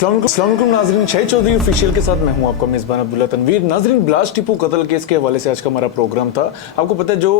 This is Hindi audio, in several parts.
अस्सलाम वालेकुम नाजरीन, शाहिद चौधरी ऑफिशियल के साथ मैं हूं आपका मेज़बान अब्दुल्ला तनवीर। नाजरीन, ब्लास्ट टिपू कत्ल केस के हवाले से आज का हमारा प्रोग्राम था। आपको पता है जो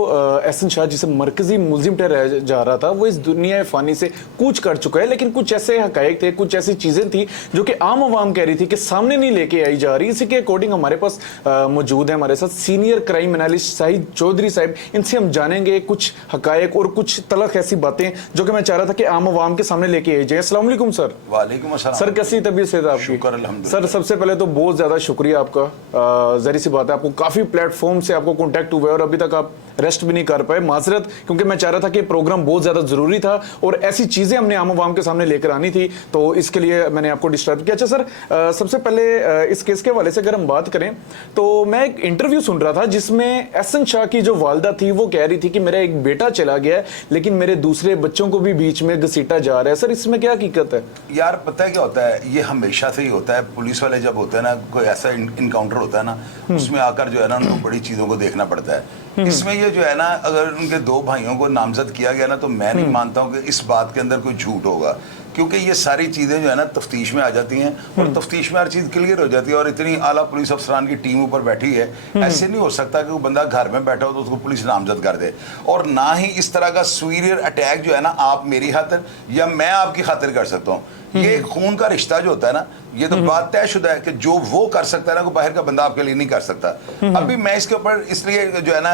एहसन शाह जिसे मरकजी मुलजिम ठहराया जा रहा था वो इस दुनिया फ़ानी से कूच कर चुका है, लेकिन कुछ ऐसे हकायक थे, कुछ ऐसी चीज़ें थी जो कि आम आवाम कह रही थी कि सामने नहीं लेके आई जा रही। इसी के अकॉर्डिंग हमारे पास मौजूद है हमारे साथ senior crime analyst Shahid Chaudhary साहब। इनसे हम जानेंगे कुछ हकायक और कुछ तलख ऐसी बातें जो कि मैं चाह रहा था कि आम आवाम के सामने लेके आई जाए। अस्सलाम वालेकुम सर। वालेकुम अस्सलाम सर, कैसी तबीयत से आपकी? शुक्र अल्हम्दुलिल्लाह। सर, सबसे पहले तो बहुत ज्यादा शुक्रिया आपका। जरी सी बात है, आपको काफी प्लेटफॉर्म से आपको कांटेक्ट हुआ है और अभी तक आप रेस्ट भी नहीं कर पाए। माजरत, क्योंकि मैं चाह रहा था कि प्रोग्राम बहुत ज्यादा जरूरी था और ऐसी चीजें हमने आम आवाम के सामने लेकर आनी थी, तो इसके लिए मैंने आपको डिस्टर्ब किया। अच्छा सर, सबसे पहले इस केस के हवाले से अगर हम बात करें तो मैं एक इंटरव्यू सुन रहा था जिसमें एहसन शाह की जो वालदा थी वो कह रही थी कि मेरा एक बेटा चला गया है लेकिन मेरे दूसरे बच्चों को भी बीच में घसीटा जा रहा है। सर, इसमें क्या हकीकत है? यार पता है क्या होता है, ये हमेशा से ही होता है। पुलिस वाले जब होते हैं ना, कोई ऐसा इनकाउंटर होता है ना, उसमें आकर जो है ना उनको बड़ी चीज़ों को देखना पड़ता है। इसमें ये जो है ना, अगर उनके दो भाइयों को नामजद किया गया ना, तो मैं नहीं मानता हूँ कि इस बात के अंदर कोई झूठ होगा, क्योंकि ये सारी चीज़ें जो है ना तफ्तीश में आ जाती हैं और तफ्तीश में हर चीज़ क्लियर हो जाती है। और इतनी आला पुलिस अफसरान की टीम ऊपर बैठी है, ऐसे नहीं हो सकता कि वो बंदा घर में बैठा हो तो उसको पुलिस नामजद कर दे। और ना ही इस तरह का सुपीरियर अटैक जो है ना आप मेरी खातिर या मैं आपकी खातिर कर सकता हूँ। ये खून का रिश्ता जो होता है ना, ये तो बात तयशुदा है कि जो वो कर सकता है ना, कोई बाहर का बंदा आपके लिए नहीं कर सकता। अभी मैं इसके ऊपर इसलिए जो है ना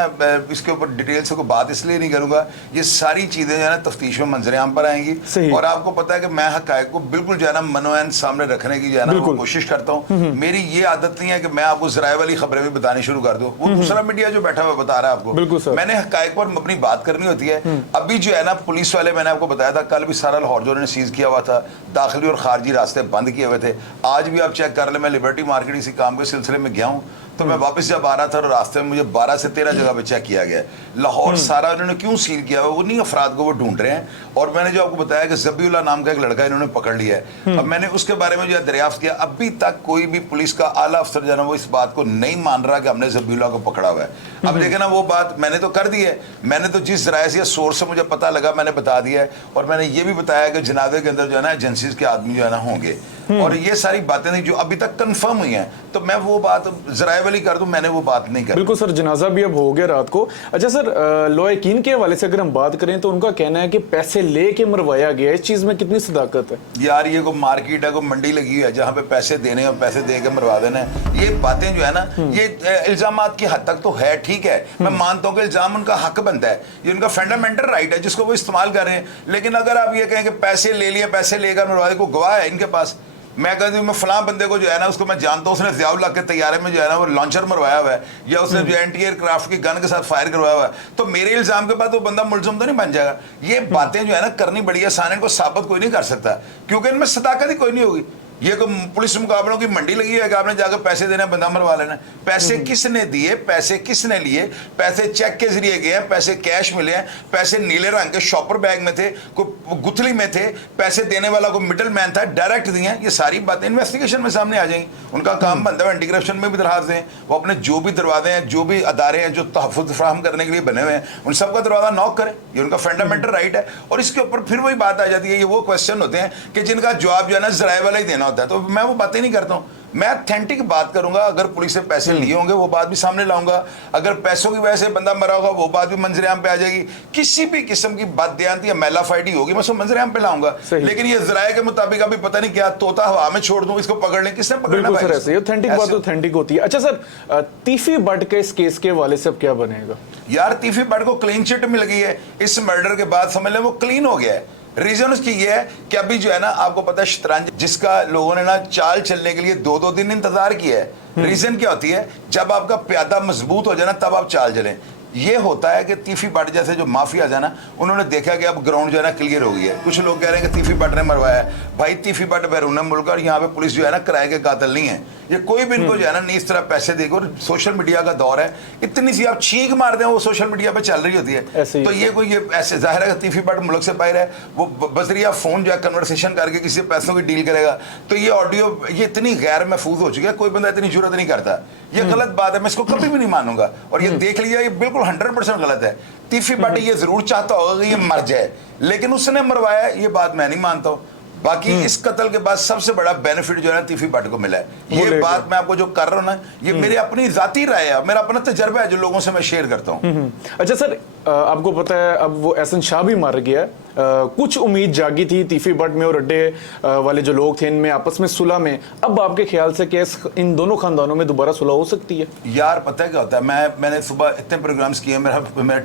इसके ऊपर डिटेल से कोई बात इसलिए नहीं करूंगा, ये सारी चीजें जो है ना तफ्तीश में मंजरेआम पर आएंगी। और आपको पता है कि मैं हकायक को बिल्कुल जो है ना मनोयन सामने रखने की जो है ना कोशिश करता हूँ। मेरी ये आदत नहीं है कि मैं आपको जराए वाली खबरें भी बतानी शुरू कर दूं। वो दूसरा मीडिया जो बैठा हुआ बता रहा है आपको, मैंने हकायक पर अपनी बात करनी होती है। अभी जो है ना पुलिस वाले, मैंने आपको बताया था कल भी सारा लाहौर जो उन्होंने सीज किया हुआ था, दाखिली और खारजी रास्ते बंद किए हुए थे। आज भी आप चेक कर ले, मैं लिबर्टी मार्केट इसी काम के सिलसिले में गया हूँ, तो मैं वापस जब आ रहा था और रास्ते में मुझे 12 से 13 जगह पे चेक किया गया। लाहौर सारा उन्होंने क्यों सील किया हुआ, उन्हीं अफराद को वो ढूंढ रहे हैं। और मैंने जो आपको बताया कि जबीउल्लाह नाम का एक लड़का इन्होंने पकड़ लिया है। अब मैंने उसके बारे में जो दरियाफ्त किया, अभी तक कोई भी पुलिस का आला अफसर जो है ना वो इस बात को नहीं मान रहा कि हमने जबीउल्लाह को पकड़ा हुआ है। अब देखे ना, वो बात मैंने तो कर दी है। मैंने तो जिस जराये से सोर्स से मुझे पता लगा मैंने बता दिया है। और मैंने ये भी बताया कि जनाजे के अंदर जो है ना एजेंसीज के आदमी जो है ना होंगे। और ये सारी बातें थी जो अभी तक कंफर्म हुई हैं, तो मैं वो बात जराये वाली कर दूं, मैंने वो बात नहीं कर। बिल्कुल सर, जनाजा भी अब हो गया रात को। अच्छा सर, लॉयकीन के हवाले से अगर हम बात करें तो उनका कहना है कि पैसे लेके मरवाया गया। इस चीज में कितनी सदाकत है? यार ये कोई मार्केट है, कोई मंडी लगी हुई है जहाँ पे पैसे देने और पैसे दे के मरवा देना है। ये बातें जो है ना, ये इल्जामात की हद तक तो है, ठीक है, मैं मानता हूँ कि इल्जाम उनका हक बनता है, ये उनका फंडामेंटल राइट है जिसको वो इस्तेमाल कर रहे हैं। लेकिन अगर आप ये कहें कि पैसे ले लिए, पैसे लेकर मरवा दे, कोई गवाह है इनके पास? मैं कहती हूँ मैं फलां बंदे को जो है ना उसको मैं जानता हूँ, उसने ज़ियाउल्लाह के तैयारे में जो है ना वो लॉन्चर मरवाया हुआ है या उसने जो एंटी एयरक्राफ्ट की गन के साथ फायर करवाया हुआ है, तो मेरे इल्जाम के बाद वो बंदा मुलजिम तो नहीं बन जाएगा। ये बातें जो है ना करनी बड़ी आसान है, इनको साबित कोई नहीं कर सकता क्योंकि इनमें सदाकत ही कोई नहीं होगी। ये कोई पुलिस मुकाबलों की मंडी लगी है कि आपने जाकर पैसे देने, बंदा मरवा लेना। पैसे किसने दिए, पैसे किसने लिए? पैसे चेक के जरिए गए हैं, पैसे कैश मिले हैं, पैसे नीले रंग के शॉपर बैग में थे, कोई गुथली में थे, पैसे देने वाला कोई मिडल मैन था, डायरेक्ट दिए हैं। ये सारी बातें इन्वेस्टिगेशन में सामने आ जाएंगी। उनका काम बनता है एंटी करप्शन में भी दरखास्त दें, वो अपने जो भी दरवाजे हैं, जो भी अदारे हैं जो तहफ़्फ़ुज़ फराहम करने के लिए बने हुए हैं, उन सबका दरवाजा नॉक करें। ये उनका फंडामेंटल राइट है। और इसके ऊपर फिर वही बात आ जाती है, ये वो क्वेश्चन होते हैं कि जिनका जवाब जो है ना जराए वाला ही देना होता है, तो मैं वो बातें नहीं करता हूँ। मैं ऑथेंटिक बात करूंगा। अगर पुलिस से पैसे लिए होंगे वो बात भी सामने लाऊंगा, अगर पैसों की वजह से बंदा मरा होगा वो बात भी मंजरेआम पे आ जाएगी। किसी भी किस्म की बददियानती या मैलाफाइडी होगी मैं उसको मंजरेआम पे लाऊंगा। लेकिन ये जराये के मुताबिक अभी पता नहीं क्या तोता हवा में छोड़ दूं, इसको पकड़ लें, किसने पकड़ना? बिल्कुल सर, ऐसे ऑथेंटिक बात ऑथेंटिक होती है। अच्छा सर, तीफी बट के इस केस के हवाले से अब क्या बनेगा? यार तीफी बट को क्लीन चिट मिल गई है इस मर्डर के बाद, समझ लें वो क्लीन हो गया है। रीजन उसकी ये है कि अभी जो है ना आपको पता है शतरंज जिसका लोगों ने ना चाल चलने के लिए 2-2 दिन इंतजार किया है। रीजन क्या होती है, जब आपका प्यादा मजबूत हो जाए ना तब आप चाल चलें। ये होता है कि तीफी बट जैसे जो माफिया है ना, उन्होंने देखा कि अब ग्राउंड जो है ना क्लियर हो गई है। कुछ लोग कह रहे हैं कि तीफी बट ने मरवाया है। भाई तीफी बट बैरून मुल्क और यहाँ पे पुलिस जो है ना किराए के कातिल नहीं है। ये कोई भी इनको जो है ना नहीं इस तरह पैसे देकर, और सोशल मीडिया का दौर है, इतनी सी आप छींक मार दें वो सोशल मीडिया पे चल रही होती है। तो ये कोई ये ऐसे जाहिर है तीफी बट मुल्क से बाहर है, वो बजरिया फोन जो है कन्वर्सेशन करके किसी पैसों की डील करेगा। तो ये ऑडियो ये इतनी गैर महफूज हो चुकी है, कोई बंदा इतनी जरूरत नहीं करता। ये गलत बात है, मैं इसको कभी भी नहीं मानूंगा। और ये देख लिया, ये बिल्कुल 100% गलत है। तीफी बट ये जरूर चाहता होगा कि ये मर जाए, लेकिन उसने मरवाया ये बात मैं नहीं मानता हूँ। बाकी इस कत्ल के बाद सबसे बड़ा बेनिफिट जो है ना तीफी भट्ट को मिला है। ये बात मैं आपको जो कर रहा हूं ना, ये मेरी अपनी जाती राय है, मेरा अपना तजर्बा है जो लोगों से मैं शेयर करता हूं। अच्छा सर, आपको पता है अब वो एहसन शाह भी मार गया है। कुछ उम्मीद जागी थी तीफी भट्ट में और अड्डे वाले जो लोग थे इनमें आपस में सुलह में, अब आपके ख्याल से क्या इन दोनों खानदानों में दोबारा सुलह हो सकती है? यार पता है क्या होता है, मैंने सुबह इतने प्रोग्राम्स किए, मेरा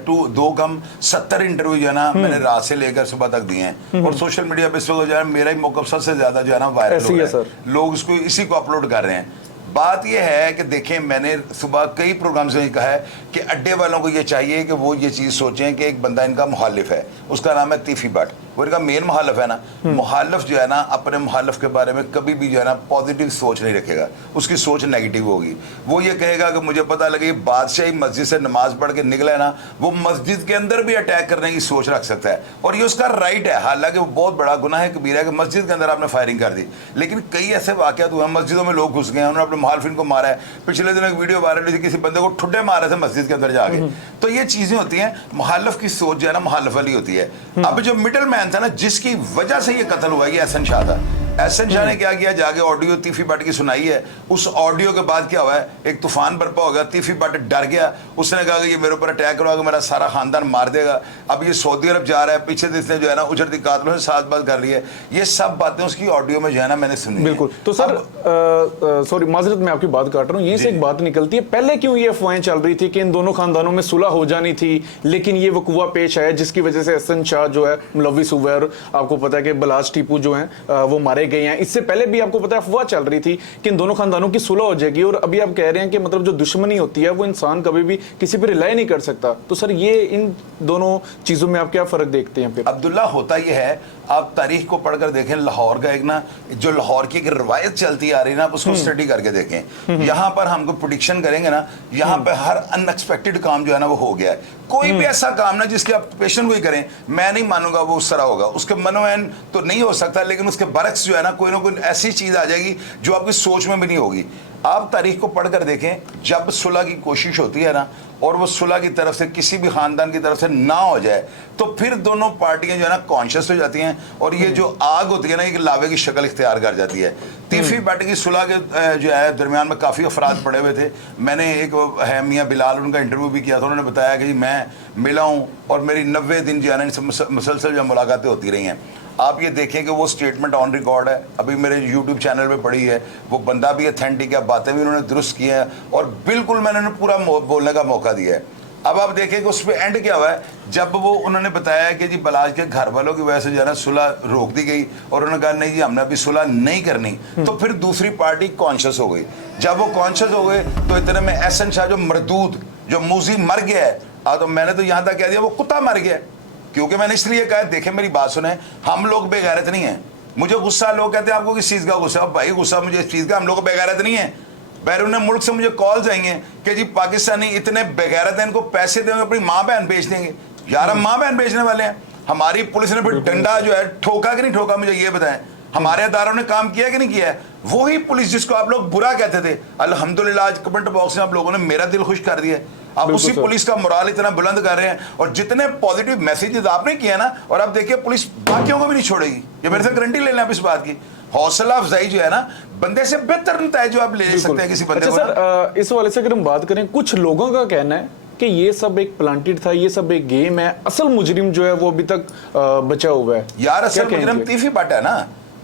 70 इंटरव्यू जो है ना मैंने रात से लेकर सुबह तक दिए हैं, और सोशल मीडिया पे इस वक्त जो है मेरा ही मौका सबसे ज्यादा जो है ना वायरल हो रहा है, लोग इसको इसी को अपलोड कर रहे हैं। बात यह है कि देखें, मैंने सुबह कई प्रोग्राम्स में कहा है कि अड्डे वालों को ये चाहिए कि वो ये चीज़ सोचें कि एक बंदा इनका मुखालिफ है, उसका नाम है तीफी भट्ट, वो इनका मेन मुखालिफ है ना। मुखालिफ जो है ना अपने मुखालिफ के बारे में कभी भी जो है ना पॉजिटिव सोच नहीं रखेगा, उसकी सोच नेगेटिव होगी। वो ये कहेगा कि मुझे पता लगे बादशाही मस्जिद से नमाज पढ़ के निकला है ना, वो मस्जिद के अंदर भी अटैक करने की सोच रख सकता है, और ये उसका राइट है। हालांकि वो बहुत बड़ा गुनाह है, कबीरा है कि मस्जिद के अंदर आपने फायरिंग कर दी, लेकिन कई ऐसे वाकयात हुए मस्जिदों में लोग घुस गए, उन्होंने अपने मुखालिफिन को मारा है। पिछले दिन एक वीडियो वायरल हुई थी, किसी बंदे को ठुड्डे मारे थे मस्जिद के अंदर जाके। तो ये चीजें होती हैं, मुखालिफ की सोच जो है ना मुखालिफ वाली होती है। अब जो मिडल मैन था ना जिसकी वजह से ये कत्ल हुआ, ये एहसन शाह था। एहसन शाह ने क्या किया, जाके ऑडियो तीफी भट्ट की सुनाई है। उस ऑडियो के बाद क्या हुआ है, एक तूफान बर्पा हो गया, तीफी भट्ट डर गया, उसने कहा कि ये मेरे ऊपर अटैक करोगे, मेरा सारा खानदान मार देगा। अब ये सऊदी अरब जा रहा है, पीछे से इसने जो है ना उजरती कातलों से साथ बात कर रही है। ये सब बातें उसकी ऑडियो में जो है ना मैंने सुनी। बिल्कुल। तो सर सॉरी माजरत मैं आपकी बात काट रहा हूँ, यहीं से एक बात निकलती है, पहले क्यों ये अफवाहें चल रही थी कि इन दोनों खानदानों में सुलह हो जानी थी, लेकिन ये वकुआ पेश आया जिसकी वजह से एहसन शाह जो है मुलविस हुआ, और आपको पता है कि बलाज टीपू जो है वो मारे गए हैं। इससे पहले भी आपको पता है अफवाह चल रही थी कि इन दोनों खानदानों की सुलह हो जाएगी, और अभी आप कह रहे हैं कि मतलब जो दुश्मनी होती है वो इंसान कभी भी किसी पर रिलाई नहीं कर सकता। तो सर ये इन दोनों चीजों में आप क्या फर्क देखते हैं? फिर अब्दुल्ला होता यह है, आप तारीख को पढ़कर देखें, लाहौर का एक ना जो लाहौर की एक रवायत चलती आ रही है ना, आप उसको स्टडी करके देखें। यहाँ पर हमको प्रेडिक्शन करेंगे ना, यहाँ पे हर अनएक्सपेक्टेड काम जो है ना वो हो गया है। कोई भी ऐसा काम ना जिसके आप पेशेंट को ही करें, मैं नहीं मानूंगा वो उस तरह होगा, उसके मनोयन तो नहीं हो सकता, लेकिन उसके बरक्स जो है ना कोई ऐसी चीज आ जाएगी जो आपकी सोच में भी नहीं होगी। आप तारीख को पढ़कर देखें, जब सुलह की कोशिश होती है ना, और वो सुलह की तरफ से किसी भी खानदान की तरफ से ना हो जाए, तो फिर दोनों पार्टियां जो है ना कॉन्शियस हो जाती हैं, और ये जो आग होती है ना एक लावे की शक्ल इख्तियार कर जाती है। तीफी भट्ट की सुलह के जो है दरमियान में काफ़ी अफराद पड़े हुए थे। मैंने एक है मियाँ बिलाल, उनका इंटरव्यू भी किया था, उन्होंने बताया कि मैं मिला हूँ और मेरी 90 दिन जो है ना मुसलसल जो मुलाकातें होती रही हैं। आप ये देखें कि वो स्टेटमेंट ऑन रिकॉर्ड है, अभी मेरे यूट्यूब चैनल पे पड़ी है, वो बंदा भी ऑथेंटिक है, बातें भी उन्होंने दुरुस्त की हैं, और बिल्कुल मैंने उन्हें पूरा बोलने का मौका दिया है। अब आप देखें कि उस पर एंड क्या हुआ है, जब वो उन्होंने बताया कि जी बलाज के घर वालों की वजह से जो है ना सुलह रोक दी गई, और उन्होंने कहा नहीं जी हमने अभी सुलह नहीं करनी, तो फिर दूसरी पार्टी कॉन्शियस हो गई। जब वो कॉन्शियस हो गए तो इतने में एहसन शाह जो मरदूद जो मूजी मर गया है, तो मैंने तो यहाँ तक कह दिया वो कुत्ता मर गया, क्योंकि मैंने इसलिए कहा, देखें मेरी बात सुने, हम लोग बेगैरत नहीं हैं। मुझे गुस्सा, लोग कहते हैं आपको किस चीज़ का गुस्सा? भाई गुस्सा मुझे इस चीज़ का, हम लोग बेगैरत नहीं है। बैरून मुल्क से मुझे कॉल जाएंगे कि जी पाकिस्तानी इतने बेगैरत हैं, इनको पैसे देंगे अपनी माँ बहन बेच देंगे। यार हम माँ बहन बेचने वाले हैं? हमारी पुलिस ने फिर डंडा जो है ठोका कि नहीं ठोका, मुझे ये बताएं। हमारे अदारों ने काम किया कि नहीं किया है? वही पुलिस जिसको आप लोग बुरा कहते थे, अल्हम्दुलिल्लाह आज कमेंट बॉक्स में आप लोगों ने मेरा दिल खुश कर दिया। आप उसी पुलिस का मोराल इतना बुलंद कर रहे हैं, और जितने पॉजिटिव मैसेजेस आपने किए ना, और आप देखिए पुलिस बाकियों को भी नहीं छोड़ेगी। ये मेरे से गारंटी ले लें आप इस बात की। हौसला अफजाई जो है ना बंदे से बेहतर नतीजा जो आप ले सकते हैं किसी बंदे को। सर इस वाले से अगर हम बात करें, कुछ लोगों का कहना है कि ये सब एक प्लांटेड था, ये सब एक गेम है, असल मुजरिम जो है वो अभी तक बचा हुआ है। यार असल मुजरिम तीफी भट्ट है ना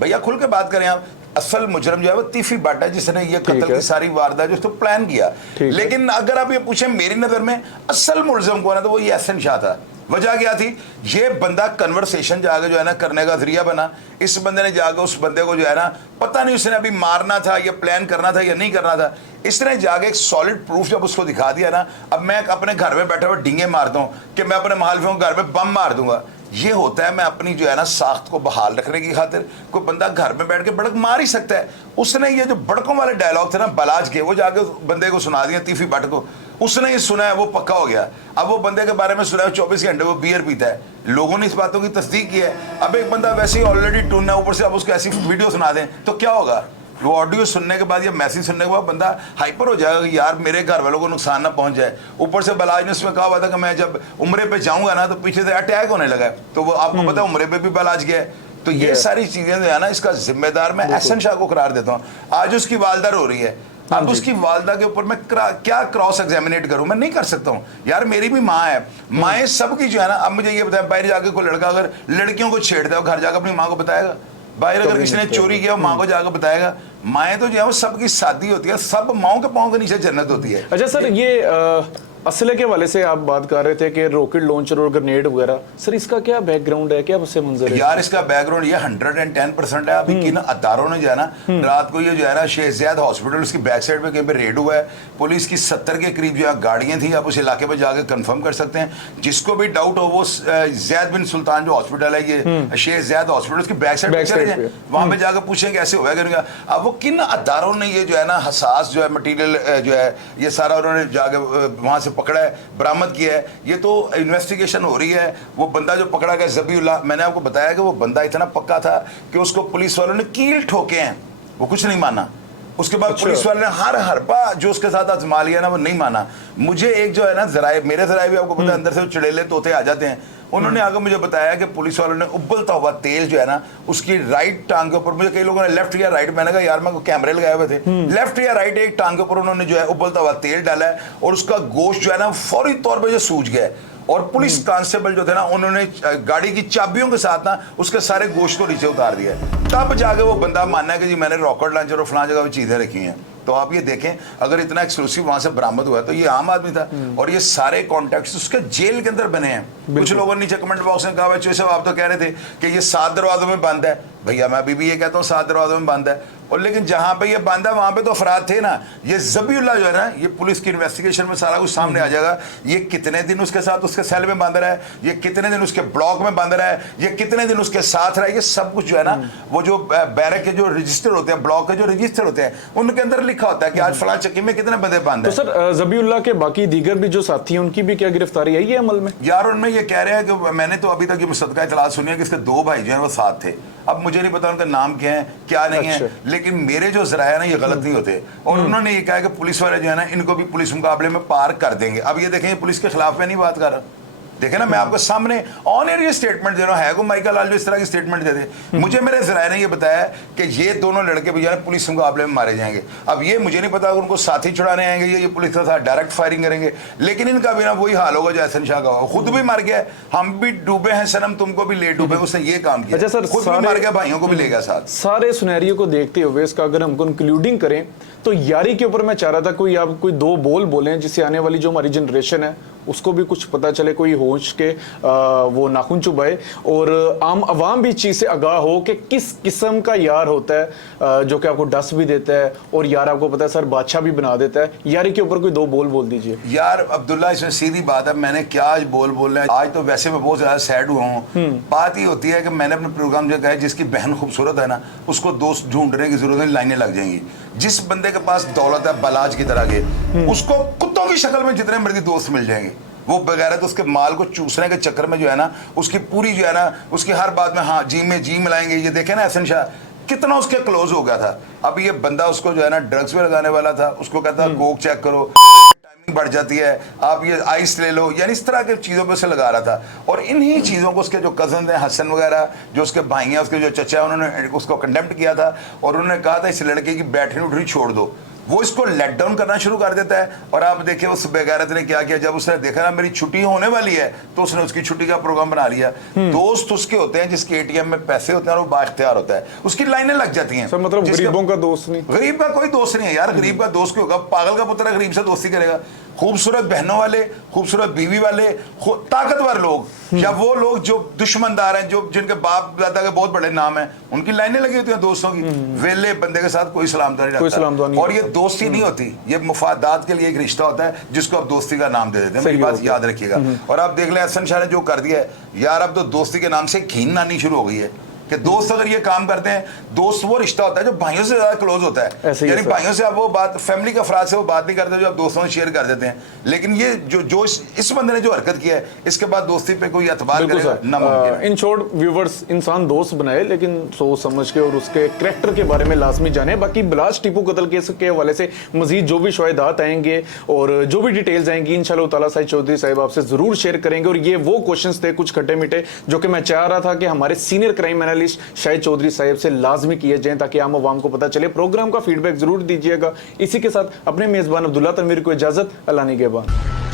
भैया, खुल के बात करें आप। असल मुजरम जो है वो तीफी भट्ट है, जिसने ये कत्ल की सारी वारदात जो उसको प्लान किया। लेकिन अगर आप ये पूछें मेरी नजर में असल मुलजिम कौन है, तो वो ये एहसन शाह था। वजह क्या थी? ये बंदा कन्वर्सेशन जाके जो है ना करने का जरिया बना। इस बंदे ने जाके उस बंदे को जो है ना, पता नहीं उसने अभी मारना था या प्लान करना था या नहीं करना था, इसने जाके एक सॉलिड प्रूफ जब उसको दिखा दिया ना, अब मैं अपने घर में बैठे हुए डींगे मारता हूँ कि मैं अपने मुखालिफों को घर में बम मार दूंगा। ये होता है मैं अपनी जो है ना साख्त को बहाल रखने की खातिर। कोई बंदा घर में बैठ के बड़क मार ही सकता है। उसने ये जो बड़कों वाले डायलॉग थे ना बलाज के, वो जाके बंदे को सुना दिया तीफी भट्ट को। उसने ये सुना है, वो पक्का हो गया। अब वो बंदे के बारे में सुना है 24 घंटे वो बियर पीता है, लोगों ने इस बातों की तस्दीक की है। अब एक बंदा वैसे ही ऑलरेडी टूना, ऊपर से अब उसको ऐसी वीडियो सुना दें तो क्या होगा? वो ऑडियो सुनने के बाद या मैसेज सुनने के बाद बंदा हाइपर हो जाएगा कि यार मेरे घर वालों को नुकसान ना पहुंच जाए। ऊपर से बलाज ने उसमें कहा हुआ था कि मैं जब उम्रे पे जाऊंगा ना तो पीछे से अटैक होने लगा है, तो वो आपको पता है उम्रे पे भी बलाज गया है। तो ये सारी चीजें जो है ना, इसका जिम्मेदार मैं एहसन शाह को करार देता हूँ। आज उसकी वालदा रो रही है, अब उसकी वालदा के ऊपर मैं क्या क्रॉस एग्जामिनेट करूं? मैं नहीं कर सकता हूं यार, मेरी भी माँ है, माएँ सबकी जो है ना। अब मुझे ये बताया, बाहर जाके कोई लड़का अगर लड़कियों को छेड़ता है, घर जाकर अपनी माँ को बताएगा? बाहर अगर किसी ने चोरी किया, माँ को जाकर बताएगा? माएँ तो जो है वो सबकी शादी होती है, सब माओं के पाँव के नीचे जन्नत होती है। अच्छा सर, ये असले के वाले से आप बात कर रहे थे कि रॉकेट लॉन्चर और ग्रेनेड वगैरह, सर इसका क्या बैकग्राउंड है, क्या उससे मंजर है? यार इसका बैकग्राउंड ये 110% है। अभी किन अदारों ने जो है ना, रात को ये जो है ना शेखजायद हॉस्पिटल उसकी बैक साइड पे कहीं पे रेड हुआ है, पुलिस की 70 के करीब जो है गाड़ियां थी। आप उस इलाके पर जाकर कंफर्म कर सकते हैं, जिसको भी डाउट हो वो जैद बिन सुल्तान जो हॉस्पिटल है, ये शेखजायद हॉस्पिटल, उसकी बैक साइड पे चले जाए, वहां पे जाकर पूछें कैसे हुआ करेंगे। अब वो किन अदारों ने ये जो है ना हसास जो है मटीरियल जो है ये सारा उन्होंने जाकर वहां से पकड़ा है, बरामद किया है, ये तो इन्वेस्टिगेशन हो रही है। वो बंदा जो पकड़ा गया ज़बीउल्लाह, मैंने आपको बताया कि वो बंदा इतना पक्का था कि उसको पुलिस वालों ने कील ठोके हैं, वो कुछ नहीं माना। उसके बाद पुलिस वाले ने हर हरबा जो उसके साथ आजमा लिया ना, वो नहीं माना। मुझे एक जो है ना जराए, मेरे जराए भी आपको पता है अंदर से चिड़ेले तोते आ जाते हैं, उन्होंने आगे मुझे बताया कि पुलिस वालों ने उबलता हुआ तेल जो है ना उसकी राइट टांग के ऊपर, मुझे कई लोगों ने लेफ्ट या राइट, मैंने कहा यार मैं को कैमरे लगाए हुए थे, लेफ्ट या राइट एक टांग के ऊपर उन्होंने जो है उबलता हुआ तेल डाला है, और उसका गोश्त जो है ना फौरी तौर पर जो सूज गया। और पुलिस कांस्टेबल जो थे ना, उन्होंने गाड़ी की चाबियों के साथ ना उसके सारे गोश्त को नीचे उतार दिया। तब जाके वो बंदा मानना है कि जी मैंने रॉकेट लॉन्चर और फलां जगह चीजें रखी हैं। तो आप ये देखें, अगर इतना एक्सक्लूसिव वहां से बरामद हुआ है तो ये आम आदमी था, और ये सारे कॉन्टेक्ट्स उसके जेल के अंदर बने हैं। कुछ लोगों ने नीचे कमेंट बॉक्स में कहा भाई साहब आप तो कह रहे थे कि ये 7 दरवाजों में बंद है। भैया मैं अभी भी ये कहता हूँ 7 दरवाजों में बंद है, और लेकिन जहां पे ये बंद है वहां पे तो अफराद थे ना। ये ज़बीउल्लाह जो है ना, ये पुलिस की इन्वेस्टिगेशन में सारा कुछ सामने आ जाएगा। ये कितने दिन उसके साथ उसके सेल में बंद रहा है, ये कितने दिन उसके ब्लॉक में बंद रहा है, ये कितने दिन उसके साथ रहा है, ये सब कुछ जो है ना, वो जो बैरक के जो रजिस्टर होते हैं, ब्लॉक के जो रजिस्टर होते हैं, उनके अंदर लिखा होता है कि आज फलां चक्की में कितने बंदे बंद है। तो सर ज़बीउल्लाह के बाकी दीगर भी जो साथी हैं उनकी भी क्या गिरफ्तारी आई है अमल में? यार उनमें ये कह रहे हैं कि मैंने तो अभी तक ये मुसद्दका इतलात सुनी है कि इसके 2 भाई जो हैं वो साथ थे। अब मुझे नहीं पता उनका नाम क्या है क्या नहीं है, लेकिन मेरे जो जराया है ना ये गलत नहीं होते, और उन्होंने ये कहा कि पुलिस वाले जो है ना इनको भी पुलिस मुकाबले में पार कर देंगे। अब ये देखें, पुलिस के खिलाफ मैं नहीं बात कर रहा, देखे ना, मैं आपको सामने ऑन एयर ये स्टेटमेंट दे रहा हूँ। है को माइकल लाल जो इस तरह की स्टेटमेंट दे दे, मुझे मेरे जराये ने ये बताया कि ये दोनों लड़के भी पुलिस मुकाबले में मारे जाएंगे। अब ये मुझे नहीं पता उनको साथी छुड़ाने आएंगे, ये पुलिस के साथ डायरेक्ट फायरिंग करेंगे, लेकिन इनका भी ना वही हाल होगा जो एहसन शाह का होगा। खुद भी मर गया, हम भी डूबे हैं सनम, तुमको भी ले डूबे, उसने ये काम किया। अच्छा सर, खुद भी मर गया, भाइयों को भी ले गया साथ। सारे सिनेरियो को देखते हुए इसका अगर हम कंक्लूडिंग करें तो यारी के ऊपर मैं चाह रहा था कोई आप कोई 2 बोल बोलें जिससे आने वाली जो हमारी जनरेशन है उसको भी कुछ पता चले, कोई होश के वो नाखून चुभाए, और आम आवाम भी इस चीज़ से आगाह हो कि किस किस्म का यार होता है जो कि आपको डस भी देता है, और यार आपको पता है सर बादशाह भी बना देता है। यारी के ऊपर कोई 2 बोल बोल दीजिए। यार अब्दुल्ला, इसमें सीधी बात है, मैंने क्या आज बोलना है। आज तो वैसे मैं बहुत ज्यादा सैड हुआ हूँ। बात ये होती है कि मैंने अपने प्रोग्राम जो कहा है, जिसकी बहन खूबसूरत है ना उसको दोस्त ढूंढने की जरूरत नहीं, लाइनें लग जाएंगी। जिस बंदे के पास दौलत है बलाज की तरह के, उसको कुत्तों की शक्ल में जितने मर्जी दोस्त मिल जाएंगे, वो बगैर तो उसके माल को चूसने के चक्कर में जो है ना उसकी पूरी जो है ना उसकी हर बात में हाँ जी में जी मिलाएंगे। ये देखे ना एहसन शाह कितना उसके क्लोज हो गया था। अब ये बंदा उसको जो है ना ड्रग्स में लगाने वाला था, उसको कहता कोक चेक करो, टाइमिंग बढ़ जाती है, आप ये आइस ले लो, यानी इस तरह की चीज़ों पे उसे लगा रहा था। और इन्हीं चीज़ों को उसके जो कज़न हैं हसन वगैरह, जो उसके भाई हैं, उसके जो चचा, उन्होंने उसको कंडेम्प्ट किया था, और उन्होंने कहा था इस लड़के की बैठनी उठनी छोड़ दो। वो इसको लेट डाउन करना शुरू कर देता है। और आप देखिए उस बेगैरत ने क्या किया, जब उसने देखा ना मेरी छुट्टी होने वाली है तो उसने उसकी छुट्टी का प्रोग्राम बना लिया। दोस्त उसके होते हैं जिसके एटीएम में पैसे होते हैं और वो बाख्तियार होता है, उसकी लाइनें लग जाती हैं। सर मतलब गरीबों का दोस्त नहीं, गरीब का कोई दोस्त नहीं है यार। गरीब का दोस्त क्यों होगा? पागल का पुत्र गरीब से दोस्ती करेगा। खूबसूरत बहनों वाले, खूबसूरत बीवी वाले, ताकतवर लोग, या वो लोग जो दुश्मनदार हैं, जो जिनके बाप दादा के बहुत बड़े नाम हैं, उनकी लाइनें लगी होती हैं दोस्तों की। वेले बंदे के साथ कोई सलामता नहीं रखता। और ये दोस्ती नहीं होती, ये मुफादात के लिए एक रिश्ता होता है जिसको आप दोस्ती का नाम दे देते हैं। मेरी बात याद रखिएगा। और आप देख लें एहसन शाह ने जो कर दिया है यार, अब तो दोस्ती के नाम से घीन आनी शुरू हो गई है कि दोस्त अगर ये काम करते हैं, दोस्त वो रिश्ता होता है जो भाइयों से ज्यादा क्लोज होता है। यानी भाइयों से आप वो बात, फैमिली का अफराद से वो बात नहीं करते जो आप दोस्तों से शेयर कर देते हैं। लेकिन ये जो इस बंदे ने जो हरकत किया है, इसके बाद दोस्ती पे कोई एतबार करेगा ना। इन शॉर्ट व्यूवर्स, इंसान दोस्त बनाए लेकिन सोच समझ के और उसके कैरेक्टर के बारे में लाजमी जाने। बाकी बिलाज टीपू कत्ल केस के हवाले से मजीद जो भी शवाहिदात आएंगे और जो भी डिटेल्स आएंगी इंशाल्लाह ताला साहिद चौधरी साहब आपसे जरूर शेयर करेंगे। और ये वो क्वेश्चन थे कुछ खट्टे मीठे जो कि मैं चाह रहा था कि हमारे senior crime journalist Shahid Chaudhary साहब से लाजमी किए जाएं ताकि आम आवाम को पता चले। प्रोग्राम का फीडबैक जरूर दीजिएगा। इसी के साथ अपने मेज़बान अब्दुल्ला तनवीर को इजाज़त। अल्लाह निगहबान।